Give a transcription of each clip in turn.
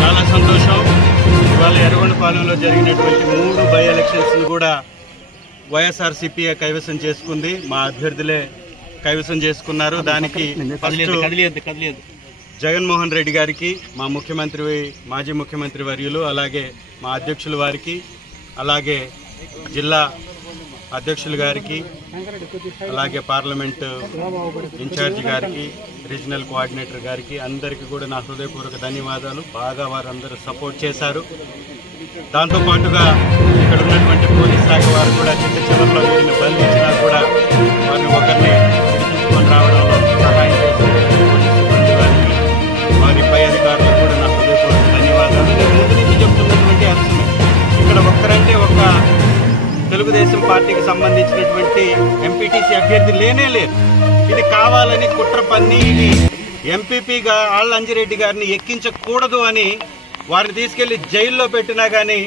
చాలా సంతోషం. ఇవాళ ఎర్రగొండపాలెంలో జరిగినటువంటి 3 బై ఎలక్షన్స్ కూడా వైఎస్ఆర్సీపీ కైవసం చేసుకుంది. మా అభ్యర్థులే కైవసం చేసుకున్నారు. దానికి జగన్మోహన్ రెడ్డి గారికి, మా మాజీ ముఖ్యమంత్రి వర్యులు, అలాగే మా అధ్యక్షుల వారికి, అలాగే జిల్లా అధ్యక్షులు గారికి, అలాగే పార్లమెంటు ఇన్ఛార్జి గారికి, రీజనల్ కోఆర్డినేటర్ గారికి, అందరికీ కూడా నా హృదయపూర్వక ధన్యవాదాలు. బాగా వారందరూ సపోర్ట్ చేశారు. దాంతోపాటుగా ఇక్కడ ఉన్నటువంటి పోలీస్ శాఖ వారు కూడా చిన్న చివరిలో వీరిని బంధించినా కూడా వారిని ఒకరిని తీసుకొని రావడంలో సహాయం చేసినటువంటి పోలీస్ సిబ్బంది వారికి, వారి పై అధికారులకు కూడా నా హృదయపూర్వక ధన్యవాదాలు. నేను ముందు నుంచి చెప్తున్నటువంటి అంశమే, ఇక్కడ ఒక్కరంటే ఒక తెలుగుదేశం పార్టీకి సంబంధించినటువంటి ఎంపీటీసీ అభ్యర్థి లేనే లేదు. ఇది కావాలని కుట్ర పన్ని, ఇది ఎంపీపీగా ఆళ్ల అంజిరెడ్డి గారిని ఎక్కించకూడదు అని వారిని తీసుకెళ్లి జైల్లో పెట్టినా కానీ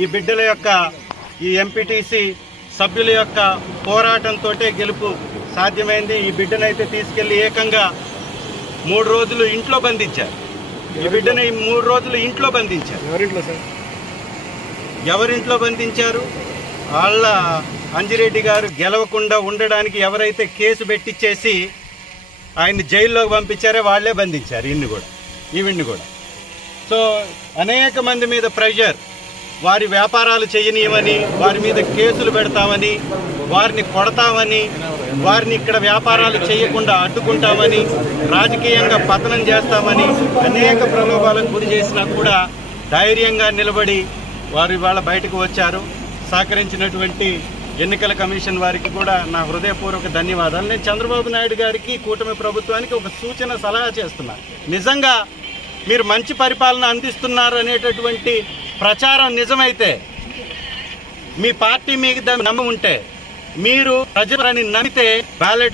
ఈ బిడ్డల యొక్క, ఈ ఎంపీటీసీ సభ్యుల యొక్క పోరాటంతో గెలుపు సాధ్యమైంది. ఈ బిడ్డనైతే తీసుకెళ్లి ఏకంగా 3 రోజులు ఇంట్లో బంధించారు. ఈ బిడ్డని 3 రోజులు ఇంట్లో బంధించారు. ఎవరింట్లో బంధించారు? ఆళ్ల అంజిరెడ్డి గారు గెలవకుండా ఉండడానికి ఎవరైతే కేసు పెట్టించేసి ఆయన్ని జైల్లోకి పంపించారో వాళ్లే బంధించారు ఈవిడ్ని కూడా. సో అనేక మంది మీద ప్రెషర్, వారి వ్యాపారాలు చేయనీయమని, వారి మీద కేసులు పెడతామని, వారిని కొడతామని, వారిని ఇక్కడ వ్యాపారాలు చేయకుండా అడ్డుకుంటామని, రాజకీయంగా పతనం చేస్తామని అనేక ప్రలోభాలకు గురి చేసినా కూడా ధైర్యంగా నిలబడి వారు ఇవాళ బయటకు వచ్చారు. సహకరించినటువంటి ఎన్నికల కమిషన్ వారికి కూడా నా హృదయపూర్వక ధన్యవాదాలు. నేను చంద్రబాబు నాయుడు గారికి, కూటమి ప్రభుత్వానికి ఒక సూచన, సలహా చేస్తున్నాను. నిజంగా మీరు మంచి పరిపాలన అందిస్తున్నారు అనేటటువంటి ప్రచారం నిజమైతే, మీ పార్టీ మీకు నమ్మి ఉంటే, మీరు ప్రజలని నమ్మితే బ్యాలెట్